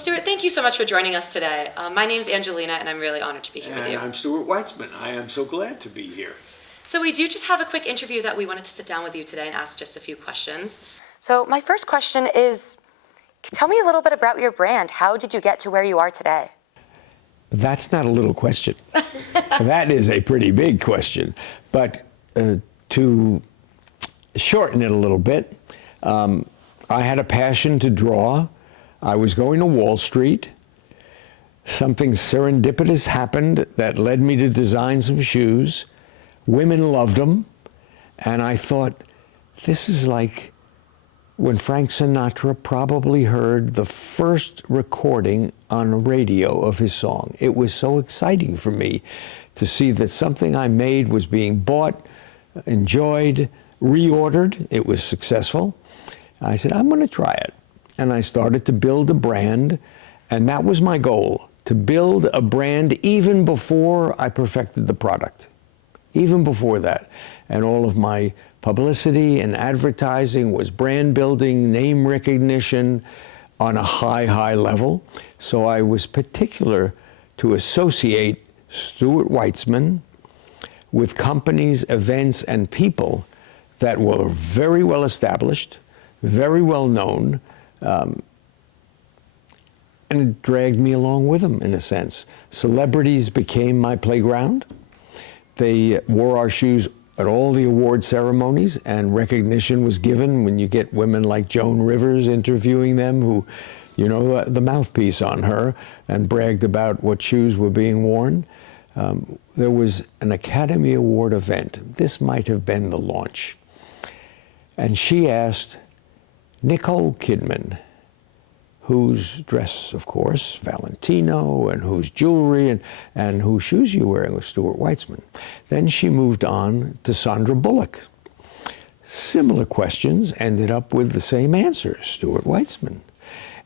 Stuart, thank you so much for joining us today. My name's Angelina, and I'm really honored to be here with you. And I'm Stuart Weitzman. I am so glad to be here. So we do just have a quick interview that we wanted to sit down with you today and ask just a few questions. So my first question is, tell me a little bit about your brand. How did you get to where you are today? That's not a little question. That is a pretty big question. But to shorten it a little bit, I had a passion to draw. I was going to Wall Street. Something serendipitous happened that led me to design some shoes. Women loved them. And I thought, this is like when Frank Sinatra probably heard the first recording on the radio of his song. It was so exciting for me to see that something I made was being bought, enjoyed, reordered. It was successful. I said, I'm going to try it. And I started to build a brand, and that was my goal, to build a brand even before I perfected the product, even before that. And all of my publicity and advertising was brand building, name recognition on a high, high level. So I was particular to associate Stuart Weitzman with companies, events, and people that were very well established, very well known, and it dragged me along with them in a sense. Celebrities became my playground. They wore our shoes at all the award ceremonies, and recognition was given when you get women like Joan Rivers interviewing them, who, you know, the mouthpiece on her, and bragged about what shoes were being worn. There was an Academy Award event. This might have been the launch. And she asked Nicole Kidman, whose dress, of course, Valentino, and whose jewelry, and whose shoes you wearing with Stuart Weitzman. Then she moved on to Sandra Bullock. Similar questions, ended up with the same answer, Stuart Weitzman.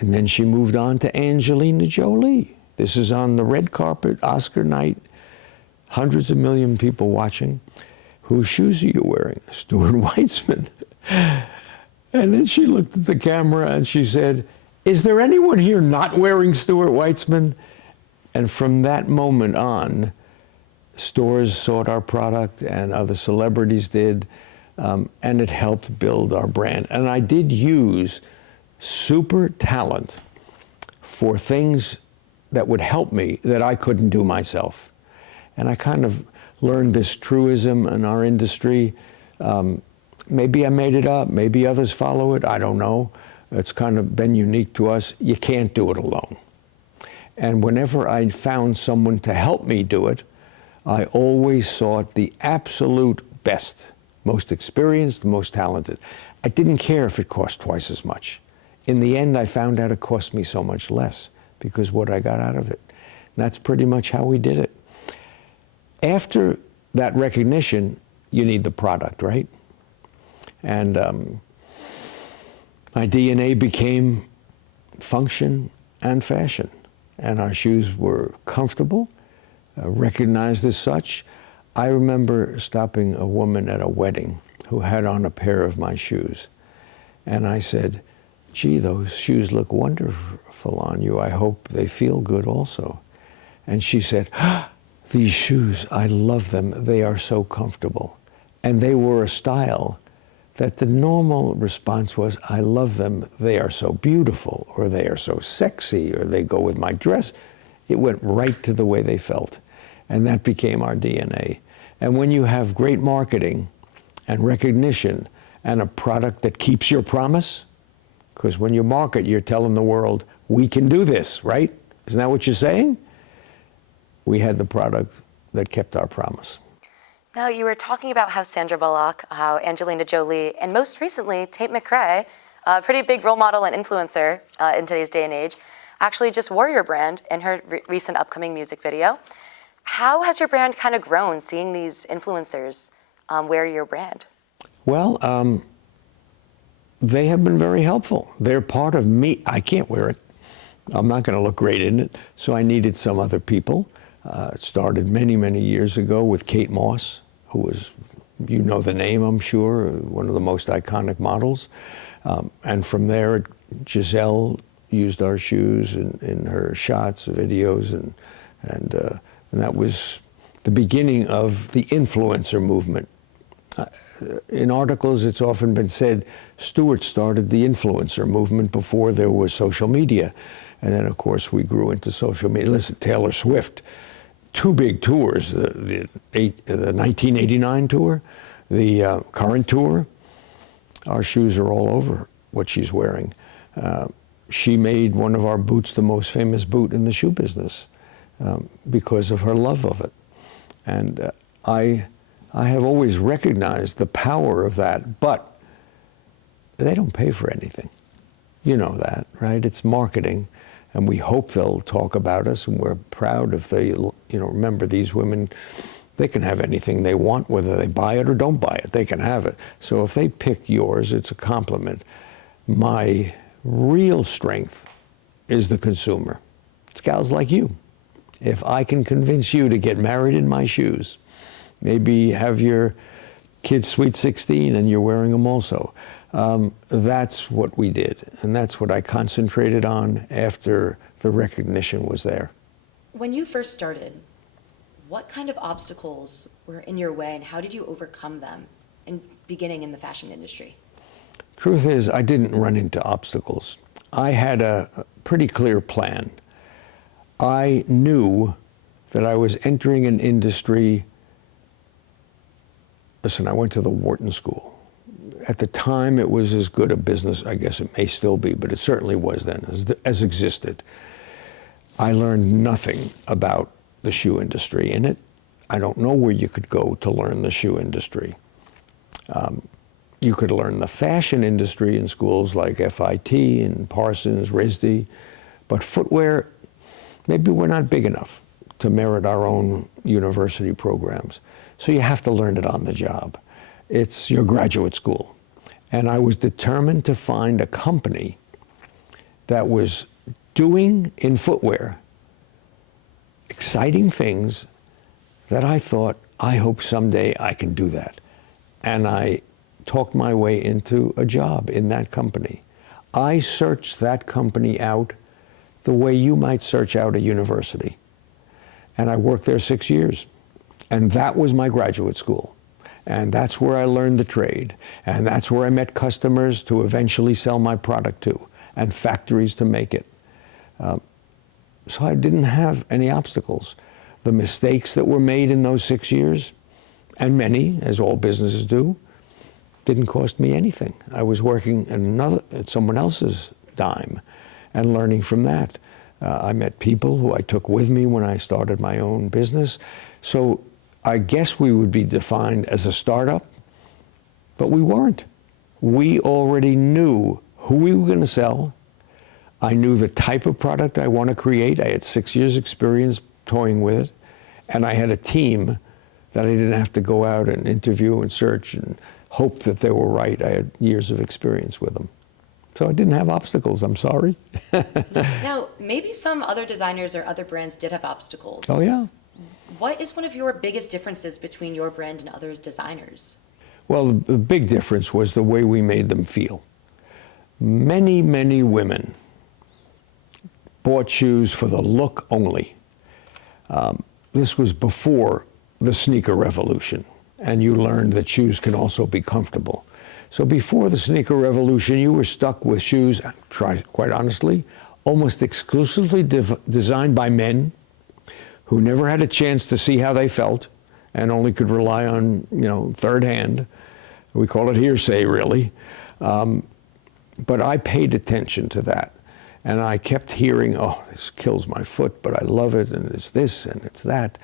And then she moved on to Angelina Jolie. This is on the red carpet, Oscar night, hundreds of million people watching. Whose shoes are you wearing? Stuart Weitzman. And then she looked at the camera and she said, is there anyone here not wearing Stuart Weitzman? And from that moment on, stores sought our product and other celebrities did, and it helped build our brand. And I did use super talent for things that would help me that I couldn't do myself. And I kind of learned this truism in our industry. Maybe I made it up, maybe others follow it, I don't know. It's kind of been unique to us. You can't do it alone. And whenever I found someone to help me do it, I always sought the absolute best, most experienced, most talented. I didn't care if it cost twice as much. In the end, I found out it cost me so much less because what I got out of it. And that's pretty much how we did it. After that recognition, you need the product, right? And my DNA became function and fashion, and our shoes were comfortable, recognized as such. I remember stopping a woman at a wedding who had on a pair of my shoes, and I said, gee, those shoes look wonderful on you. I hope they feel good also. And she said, these shoes, I love them. They are so comfortable. And they were a style that the normal response was, I love them, they are so beautiful, or they are so sexy, or they go with my dress. It went right to the way they felt. And that became our DNA. And when you have great marketing and recognition and a product that keeps your promise, because when you market, you're telling the world, we can do this, right? Isn't that what you're saying? We had the product that kept our promise. Now, you were talking about how Sandra Bullock, how Angelina Jolie, and most recently, Tate McRae, a pretty big role model and influencer in today's day and age, actually just wore your brand in her recent upcoming music video. How has your brand kind of grown, seeing these influencers wear your brand? Well, they have been very helpful. They're part of me. I can't wear it. I'm not going to look great in it, so I needed some other people. It started many, many years ago with Kate Moss, who was, you know the name, I'm sure, one of the most iconic models. And from there, Giselle used our shoes in her shots, videos, and that was the beginning of the influencer movement. In articles, it's often been said Stuart started the influencer movement before there was social media. And then, of course, we grew into social media. Listen, Taylor Swift, 2 big tours, the 1989 tour, the current tour. Our shoes are all over what she's wearing. She made one of our boots the most famous boot in the shoe business because of her love of it. And I have always recognized the power of that, but they don't pay for anything. You know that, right? It's marketing, and we hope they'll talk about us, and we're proud if they, remember these women, they can have anything they want, whether they buy it or don't buy it, they can have it. So if they pick yours, it's a compliment. My real strength is the consumer. It's gals like you. If I can convince you to get married in my shoes, maybe have your kid's sweet 16 and you're wearing them also. That's what we did, and that's what I concentrated on after the recognition was there. When you first started, what kind of obstacles were in your way and how did you overcome them in beginning in the fashion industry? Truth is, I didn't run into obstacles. I had a pretty clear plan. I knew that I was entering an industry. Listen, I went to the Wharton School. At the time, it was as good a business, I guess it may still be, but it certainly was then, as existed. I learned nothing about the shoe industry in it. I don't know where you could go to learn the shoe industry. You could learn the fashion industry in schools like FIT and Parsons, RISD, but footwear, maybe we're not big enough to merit our own university programs. So you have to learn it on the job. It's your graduate school. And I was determined to find a company that was doing in footwear exciting things that I thought, I hope someday I can do that. And I talked my way into a job in that company. I searched that company out the way you might search out a university. And I worked there 6 years. And that was my graduate school. And that's where I learned the trade. And that's where I met customers to eventually sell my product to, and factories to make it. So I didn't have any obstacles. The mistakes that were made in those 6 years, and many, as all businesses do, didn't cost me anything. I was working at someone else's dime and learning from that. I met people who I took with me when I started my own business. So I guess we would be defined as a startup, but we weren't. We already knew who we were going to sell. I knew the type of product I want to create. I had 6 years experience toying with it, and I had a team that I didn't have to go out and interview and search and hope that they were right. I had years of experience with them. So I didn't have obstacles, I'm sorry. Now, maybe some other designers or other brands did have obstacles. Oh, yeah. What is one of your biggest differences between your brand and other designers? Well, the big difference was the way we made them feel. Many, many women bought shoes for the look only. This was before the sneaker revolution, and you learned that shoes can also be comfortable. So before the sneaker revolution, you were stuck with shoes, quite honestly, almost exclusively designed by men who never had a chance to see how they felt and only could rely on, third hand. We call it hearsay, really. But I paid attention to that. And I kept hearing, oh, this kills my foot, but I love it, and it's this, and it's that.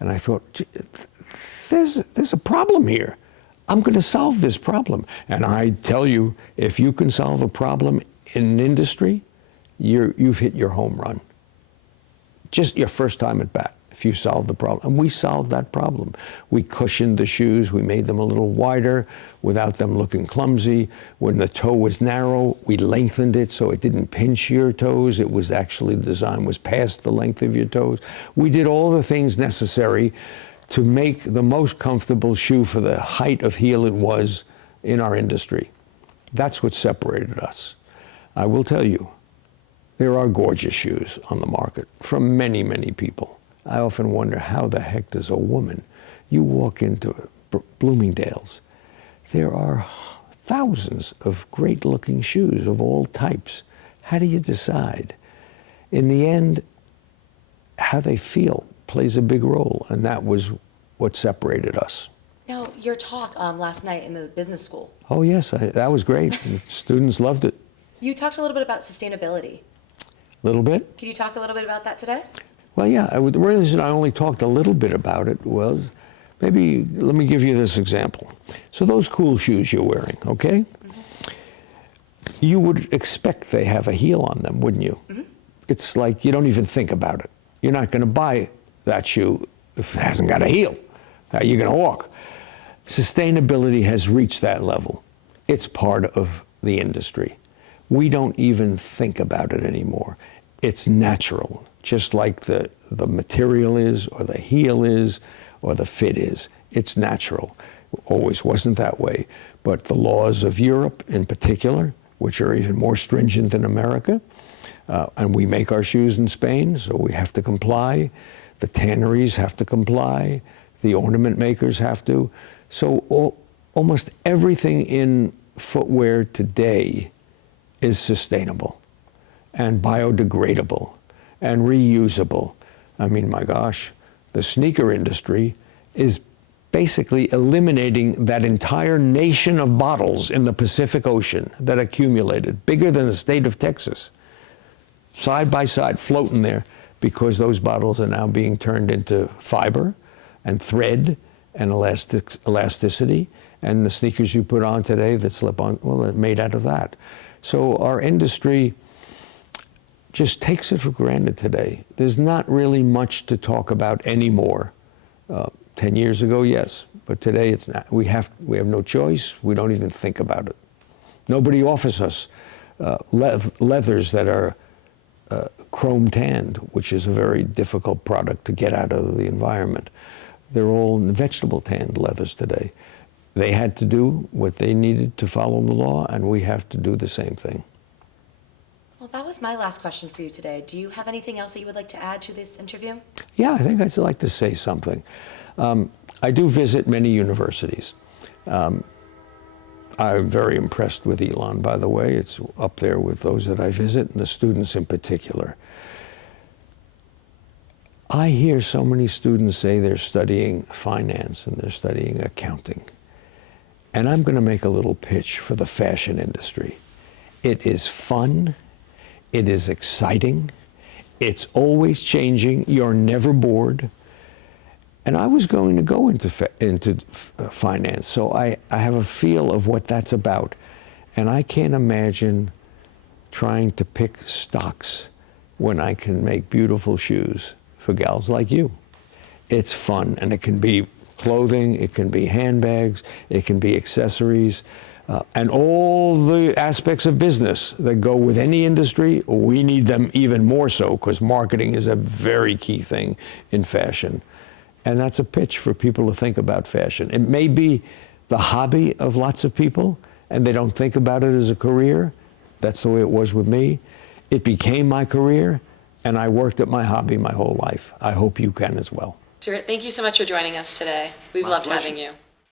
And I thought, there's a problem here. I'm going to solve this problem. And I tell you, if you can solve a problem in an industry, you've hit your home run. Just your first time at bat, if you solve the problem. And we solved that problem. We cushioned the shoes. We made them a little wider without them looking clumsy. When the toe was narrow, we lengthened it so it didn't pinch your toes. It was actually, the design was past the length of your toes. We did all the things necessary to make the most comfortable shoe for the height of heel it was in our industry. That's what separated us. I will tell you, There are gorgeous shoes on the market from many, many people. I often wonder, how the heck does a woman, you walk into Bloomingdale's, there are thousands of great looking shoes of all types. How do you decide? In the end, how they feel plays a big role, and that was what separated us. Now, your talk last night in the business school. Oh yes, that was great. Students loved it. You talked a little bit about sustainability. A little bit? Can you talk a little bit about that today? Well, yeah, the reason I only talked a little bit about it was, maybe, let me give you this example. So those cool shoes you're wearing, okay? Mm-hmm. You would expect they have a heel on them, wouldn't you? Mm-hmm. It's like you don't even think about it. You're not going to buy that shoe if it hasn't got a heel. How are you going to walk? Sustainability has reached that level. It's part of the industry. We don't even think about it anymore. It's natural, just like the material is, or the heel is, or the fit is. It's natural. Always wasn't that way. But the laws of Europe in particular, which are even more stringent than America, and we make our shoes in Spain, so we have to comply. The tanneries have to comply. The ornament makers have to. So almost everything in footwear today is sustainable and biodegradable and reusable. I mean, my gosh, the sneaker industry is basically eliminating that entire nation of bottles in the Pacific Ocean that accumulated, bigger than the state of Texas, side by side, floating there, because those bottles are now being turned into fiber and thread and elasticity, and the sneakers you put on today that slip on, well, they're made out of that. So our industry just takes it for granted today. There's not really much to talk about anymore. 10 years ago, yes, but today it's not. We have no choice. We don't even think about it. Nobody offers us leathers that are chrome tanned, which is a very difficult product to get out of the environment. They're all vegetable tanned leathers today. They had to do what they needed to follow the law, and we have to do the same thing. Well, that was my last question for you today. Do you have anything else that you would like to add to this interview? Yeah, I think I'd like to say something. I do visit many universities. I'm very impressed with Elon, by the way. It's up there with those that I visit, and the students in particular. I hear so many students say they're studying finance and they're studying accounting. And I'm going to make a little pitch for the fashion industry. It is fun. It is exciting. It's always changing. You're never bored. And I was going to go into finance, so I have a feel of what that's about. And I can't imagine trying to pick stocks when I can make beautiful shoes for gals like you. It's fun, and it can be clothing, it can be handbags, it can be accessories, and all the aspects of business that go with any industry. We need them even more so, because marketing is a very key thing in fashion. And that's a pitch for people to think about fashion. It may be the hobby of lots of people, and they don't think about it as a career. That's the way it was with me. It became my career, and I worked at my hobby my whole life. I hope you can as well. Stuart, thank you so much for joining us today. We've loved having you.